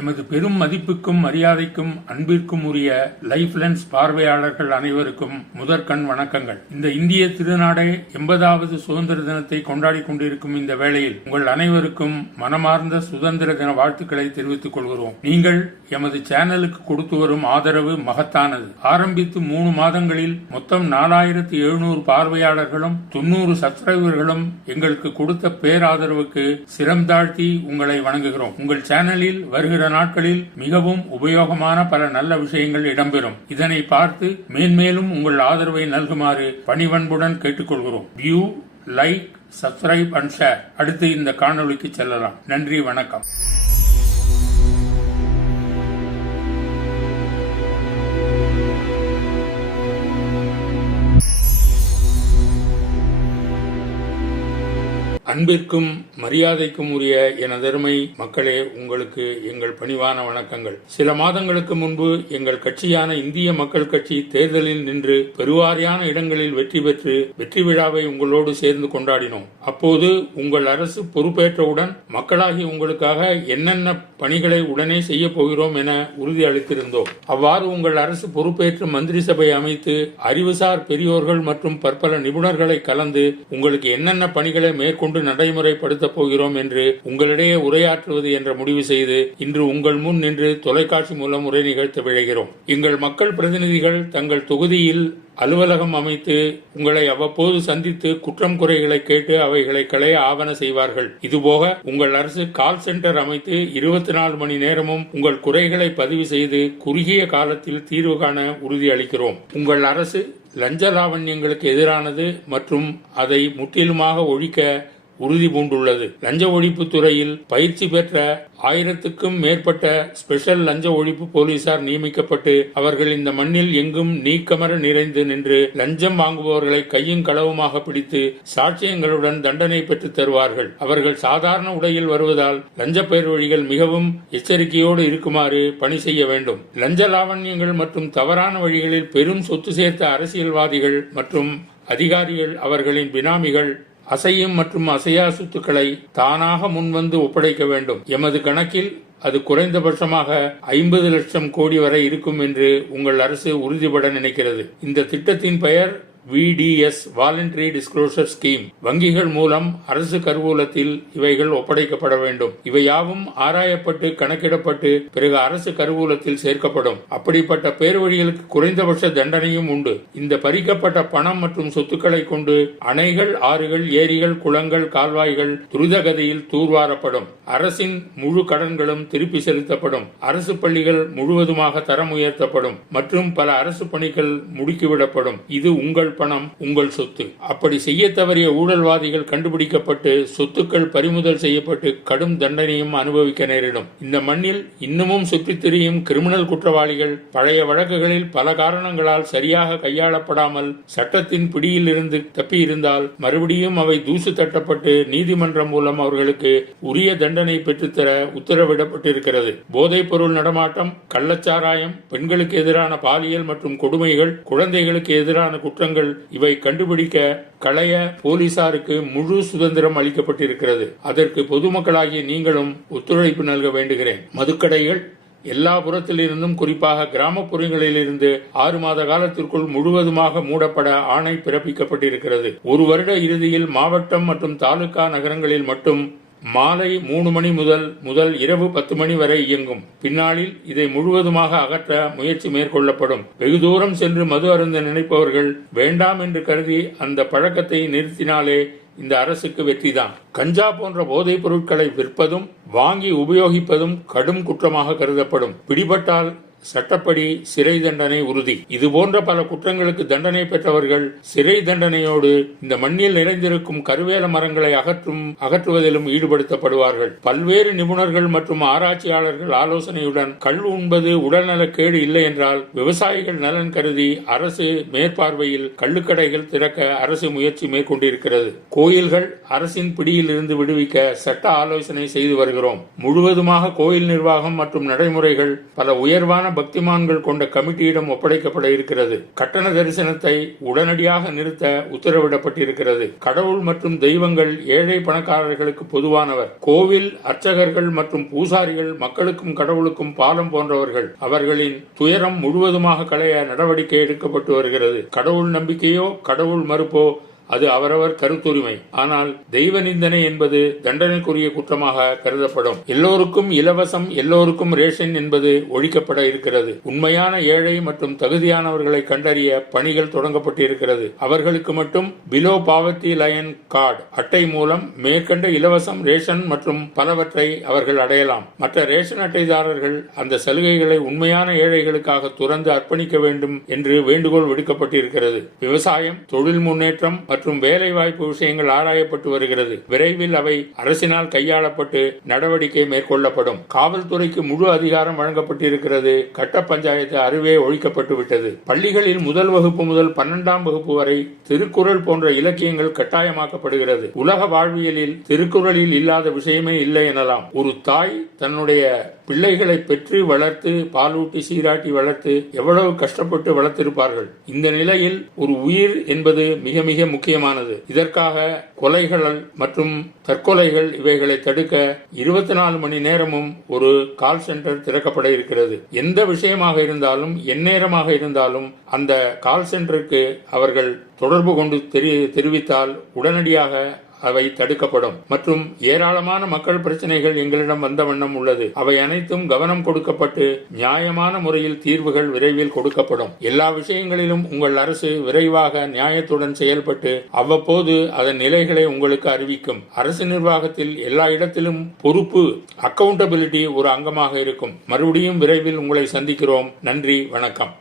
எமது பெரும் மதிப்புக்கும் மரியாதைக்கும் அன்பிற்கும் உரிய லைஃப் லென்ஸ் பார்வையாளர்கள் அனைவருக்கும் முதற்கண் வணக்கங்கள். இந்த இந்திய திருநாடே 80வது சுதந்திர தினத்தை கொண்டாடி கொண்டிருக்கும் இந்த வேளையில் உங்கள் அனைவருக்கும் மனமார்ந்த சுதந்திர தின வாழ்த்துக்களை தெரிவித்துக் கொள்கிறோம். நீங்கள் எமது சேனலுக்கு கொடுத்து வரும் ஆதரவு மகத்தானது. ஆரம்பித்து 3 மாதங்களில் மொத்தம் 4700 பார்வையாளர்களும் 90 சப்ஸ்கிரைபர்களும் எங்களுக்கு கொடுத்த பேராதரவுக்கு சிரம் தாழ்த்தி உங்களை வணங்குகிறோம். உங்கள் சேனலில் வருகிற நாட்களில் மிகவும் உபயோகமான பல நல்ல விஷயங்கள் இடம்பெறும். இதனை பார்த்து மேன்மேலும் உங்கள் ஆதரவை நல்குமாறு பணிவன்புடன் கேட்டுக்கொள்கிறோம். View, like, subscribe and share. அடுத்து இந்த காணொளிக்கு செல்லலாம். நன்றி, வணக்கம். அன்பிற்கும் மரியாதைக்கும் உரிய எனதருமை மக்களே, உங்களுக்கு எங்கள் பணிவான வணக்கங்கள். சில மாதங்களுக்கு முன்பு எங்கள் கட்சியான இந்திய மக்கள் கட்சி தேர்தலில் நின்று பெருவாரியான இடங்களில் வெற்றி பெற்று வெற்றி விழாவை உங்களோடு சேர்ந்து கொண்டாடினோம். அப்போது உங்கள் அரசு பொறுப்பேற்றவுடன் மக்களாகி உங்களுக்காக என்னென்ன பணிகளை உடனே செய்ய போகிறோம் என உறுதி அளித்திருந்தோம். அவ்வாறு உங்கள் அரசு பொறுப்பேற்று மந்திரி சபை அமைத்து அறிவுசார் பெரியோர்கள் மற்றும் பற்பல நிபுணர்களை கலந்து உங்களுக்கு என்னென்ன பணிகளை மேற்கொண்டு நடைமுறைப்படுத்த போகிறோம் என்று உங்களிடையே உரையாற்றுவது என்ற முடிவு செய்து இன்று உங்கள் முன் நின்று தொலைக்காட்சி மூலம் உரை நிகழ்த்த விழைகிறோம். எங்கள் மக்கள் பிரதிநிதிகள் தங்கள் தொகுதியில் அலுவலகம் அமைத்து உங்களை அவ்வப்போது சந்தித்து குற்றம் குறைகளை கேட்டு அவைகளை களைய ஆவண செய்வார்கள். இதுபோக உங்கள் அரசு கால் சென்டர் அமைத்து 24 மணி நேரமும் உங்கள் குறைகளை பதிவு செய்து குறுகிய காலத்தில் தீர்வு காண உறுதி அளிக்கிறோம். உங்கள் அரசு லஞ்ச லாவண்யங்களுக்கு எதிரானது மற்றும் அதை முற்றிலுமாக ஒழிக்க உறுதி பூண்டுள்ளது. லஞ்ச ஒழிப்பு துறையில் பயிற்சி பெற்ற 1000க்கும் மேற்பட்ட ஸ்பெஷல் லஞ்ச ஒழிப்பு போலீசார் நியமிக்கப்பட்டு அவர்கள் இந்த மண்ணில் எங்கும் நீக்கமர நிறைந்து நின்று லஞ்சம் வாங்குபவர்களை கையும் களவுமாக பிடித்து சாட்சியங்களுடன் தண்டனை பெற்றுத் தருவார்கள். அவர்கள் சாதாரண உடையில் வருவதால் லஞ்ச பெயர் வழிகள் மிகவும் எச்சரிக்கையோடு இருக்குமாறு பணி செய்ய வேண்டும். லஞ்ச லாவண்யங்கள் மற்றும் தவறான வழிகளில் பெரும் சொத்து சேர்த்த அரசியல்வாதிகள் மற்றும் அதிகாரிகள், அவர்களின் பினாமிகள் அசையும் மற்றும் அசையா சொத்துக்களை தானாக முன்வந்து ஒப்படைக்க வேண்டும். எமது கணக்கில் அது குறைந்தபட்சமாக 50 லட்சம் கோடி வரை இருக்கும் என்று உங்கள் அரசு உறுதிபட நினைக்கிறது. இந்த திட்டத்தின் பெயர் VDS வாலண்டரி டிஸ்க்ளோசர் ஸ்கீம். வங்கிகள் மூலம் அரசு கருவூலத்தில் இவைகள் ஒப்படைக்கப்பட வேண்டும். இவையாவும் ஆராயப்பட்டு கணக்கிடப்பட்டு பிறகு அரசு கருவூலத்தில் சேர்க்கப்படும். அப்படிப்பட்ட பேர்வழிகளுக்கு குறைந்தபட்ச தண்டனையும் உண்டு. இந்த பறிக்கப்பட்ட பணம் மற்றும் சொத்துக்களை கொண்டு அணைகள், ஆறுகள், ஏரிகள், குளங்கள், கால்வாய்கள் துரிதகதியில் தூர்வாரப்படும். அரசின் முழு கடன்களும் திருப்பி செலுத்தப்படும். அரசு பள்ளிகள் முழுவதுமாக தரம் உயர்த்தப்படும் மற்றும் பல அரசு பணிகள் முடுக்கிவிடப்படும். இது உங்கள் பணம், உங்கள் சொத்து. அப்படி செய்ய தவறிய ஊழல்வாதிகள் கண்டுபிடிக்கப்பட்டு சொத்துக்கள் பறிமுதல் செய்யப்பட்டு கடும் தண்டனையும் அனுபவிக்க நேரிடும். இந்த மண்ணில் இன்னமும் சுற்றித் திரியும் கிரிமினல் குற்றவாளிகள் பழைய வழக்குகளில் பல காரணங்களால் சரியாக கையாளப்படாமல் சட்டத்தின் பிடியில் இருந்து தப்பியிருந்தால் மறுபடியும் அவை தூசு தட்டப்பட்டு நீதிமன்றம் மூலம் அவர்களுக்கு உரிய தண்டனை பெற்றுத்தர உத்தரவிடப்பட்டிருக்கிறது. போதைப் பொருள் நடமாட்டம், கள்ளச்சாராயம், பெண்களுக்கு எதிரான பாலியல் மற்றும் கொடுமைகள், குழந்தைகளுக்கு எதிரான குற்றங்கள் இவை கண்டுபிடிக்க களைய போலீசாருக்கு முழு சுதந்திரம் அளிக்கப்பட்டிருக்கிறது. அதற்கு பொதுமக்களாகிய நீங்களும் ஒத்துழைப்பு நல்க வேண்டுகிறேன். மதுக்கடைகள் எல்லா புறத்திலிருந்தும், குறிப்பாக கிராமப்புறங்களிலிருந்து 6 மாத காலத்திற்குள் முழுவதுமாக மூடப்பட ஆணை பிறப்பிக்கப்பட்டிருக்கிறது. 1 வருட இறுதியில் மாவட்டம் மற்றும் தாலுகா நகரங்களில் மட்டும் மாலை 3 மணி முதல் இரவு 10 மணி வரை இயங்கும். பின்னாளில் இதை முழுவதுமாக அகற்ற முயற்சி மேற்கொள்ளப்படும். வெகு தூரம் சென்று மது அருந்த நினைப்பவர்கள் வேண்டாம் என்று கருதி அந்த பழக்கத்தை நிறுத்தினாலே இந்த அரசுக்கு வெற்றிதான். கஞ்சா போன்ற போதைப் பொருட்களை விற்பதும் வாங்கி உபயோகிப்பதும் கடும் குற்றமாக கருதப்படும். பிடிபட்டால் சட்டப்படி சிறை தண்டனை உறுதி. இதுபோன்ற பல குற்றங்களுக்கு தண்டனை பெற்றவர்கள் சிறை தண்டனையோடு இந்த மண்ணில் நிறைந்திருக்கும் கருவேல மரங்களை அகற்றுவதிலும் ஈடுபடுத்தப்படுவார்கள். பல்வேறு நிபுணர்கள் மற்றும் ஆராய்ச்சியாளர்கள் ஆலோசனையுடன் கள் உண்பது உடல்நலக்கேடு இல்லை என்றால் விவசாயிகள் நலன் கருதி அரசு மேற்பார்வையில் கள்ளுக்கடைகள் திறக்க அரசு முயற்சி மேற்கொண்டிருக்கிறது. கோயில்கள் அரசின் பிடியில் இருந்து விடுவிக்க சட்ட ஆலோசனை செய்து வருகிறோம். முழுவதுமாக கோயில் நிர்வாகம் மற்றும் நடைமுறைகள் பல உயர்வான பக்திமான்கள் கொண்ட கமிட்டியிடம் ஒப்படைக்கப்பட இருக்கிறது. கட்டண தரிசனத்தை உடனடியாக நிறுத்த உத்தரவிடப்பட்டிருக்கிறது. கடவுள் மற்றும் தெய்வங்கள் ஏழை பணக்காரர்களுக்கு பொதுவானவர். கோவில் அர்ச்சகர்கள் மற்றும் பூசாரிகள் மக்களுக்கும் கடவுளுக்கும் பாலம் போன்றவர்கள். அவர்களின் துயரம் முழுவதுமாக களைய நடவடிக்கை எடுக்கப்பட்டு வருகிறது. கடவுள் நம்பிக்கையோ கடவுள் மறுப்போ அது அவரவர் கருத்துரிமை. ஆனால் தெய்வ நிந்தனை என்பது தண்டனைக்குரிய குற்றமாக கருதப்படும். எல்லோருக்கும் இலவசம், எல்லோருக்கும் ரேஷன் என்பது ஒழிக்கப்பட இருக்கிறது. உண்மையான ஏழை மற்றும் தகுதியானவர்களை கண்டறிய பணிகள் தொடங்கப்பட்டிருக்கிறது. அவர்களுக்கு மட்டும் பிலோ பாவர்ட்டி லைன் கார்டு அட்டை மூலம் மேற்கண்ட இலவசம், ரேஷன் மற்றும் பலவற்றை அவர்கள் அடையலாம். மற்ற ரேஷன் அட்டைதாரர்கள் அந்த சலுகைகளை உண்மையான ஏழைகளுக்காக துறந்து அர்ப்பணிக்க வேண்டும் என்று வேண்டுகோள் விடுக்கப்பட்டிருக்கிறது. விவசாயம், தொழில் முன்னேற்றம் மற்றும் வேலை வாய்ப்பு விஷயங்கள் ஆராயப்பட்டு வருகிறது. விரைவில் அவை அரசினால் கையாளப்பட்டு நடவடிக்கை மேற்கொள்ளப்படும். காவல்துறைக்கு முழு அதிகாரம் வழங்கப்பட்டிருக்கிறது. கட்ட பஞ்சாயத்து அறவே ஒழிக்கப்பட்டு விட்டது. பள்ளிகளில் முதல் வகுப்பு முதல் 12ஆம் வகுப்பு வரை திருக்குறள் போன்ற இலக்கியங்கள் கட்டாயமாக்கப்படுகிறது. உலக வாழ்வியலில் திருக்குறளில் இல்லாத விஷயமே இல்லை எனலாம். ஒரு தாய் தன்னுடைய பிள்ளைகளை பெற்று வளர்த்து பாலூட்டி சீராட்டி வளர்த்து எவ்வளவு கஷ்டப்பட்டு வளர்த்திருப்பார்கள். இந்த நிலையில் ஒரு உயிர் என்பது மிக மிக முக்கியமானது. இதற்காக கொலைகள் மற்றும் தற்கொலைகள் இவைகளை தடுக்க 24 மணி நேரமும் ஒரு கால் சென்டர் திறக்கப்பட இருக்கிறது. எந்த விஷயமாக இருந்தாலும் எந்நேரமாக இருந்தாலும் அந்த கால் சென்டருக்கு அவர்கள் தொடர்பு கொண்டு தெரிவித்தால் உடனடியாக அவை தடுக்கப்படும். மற்றும் ஏராளமான மக்கள் பிரச்சனைகள் எங்களிடம் வந்த வண்ணம் உள்ளது. அவை அனைத்தும் கவனம் கொடுக்கப்பட்டு நியாயமான முறையில் தீர்வுகள் விரைவில் கொடுக்கப்படும். எல்லா விஷயங்களிலும் உங்கள் அரசு விரைவாக நியாயத்துடன் செயல்பட்டு அவ்வப்போது அதன் நிலைகளை உங்களுக்கு அறிவிக்கும். அரசு நிர்வாகத்தில் எல்லா இடத்திலும் பொறுப்பு, அக்கவுண்டபிலிட்டி ஒரு அங்கமாக இருக்கும். மறுபடியும் விரைவில் உங்களை சந்திக்கிறோம். நன்றி, வணக்கம்.